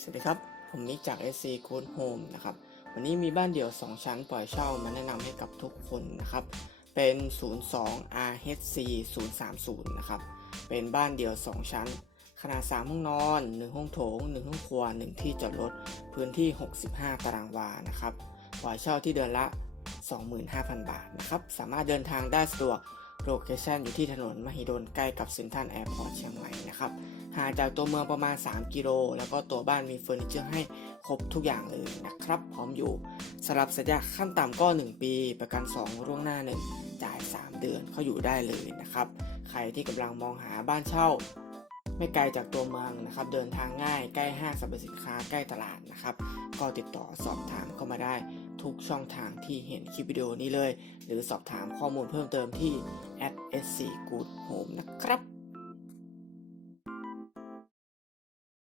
สวัสดีครับ ผมนิกจาก SC Good Home นะครับ วันนี้มีบ้านเดี่ยว 2 ชั้นปล่อยเช่ามาแนะนำให้กับทุกคนนะครับ เป็น 02 RHC 030 นะครับ เป็นบ้านเดี่ยว 2 ชั้น ขนาด 3 ห้องนอน 1 ห้องโถง 1 ห้องครัว 1 ที่จอดรถ พื้นที่ 65 ตารางวา นะครับ ปล่อยเช่าที่เดือนละ 25,000 บาทนะครับ สามารถเดินทางได้สะดวก โลเคชันอยู่ที่ถนนมหิดลใกล้กับเซ็นทรัลแอร์พอร์ตเชียงใหม่นะครับห่างจากตัวเมืองประมาณ 3 กิโล แล้วก็ตัวบ้านมีเฟอร์นิเจอร์ให้ครบทุกอย่างเลยนะครับ พร้อมอยู่สำหรับสัญญาขั้นต่ำก็ 1 ปี ประกัน 2 ร่วงหน้า 1 จ่าย 3 เดือนเขาอยู่ได้เลยนะครับ ใครที่กำลังมองหาบ้านเช่า ไม่ไกลจากตัวเมืองนะครับ เดินทางง่ายใกล้ห้างสรรพสินค้าใกล้ตลาดนะครับ ก็ติดต่อสอบถามเข้ามาได้ ทุกช่องทางที่เห็นคลิปวิดีโอนี้เลย หรือสอบถามข้อมูลเพิ่มเติมที่ @sc good home นะครับ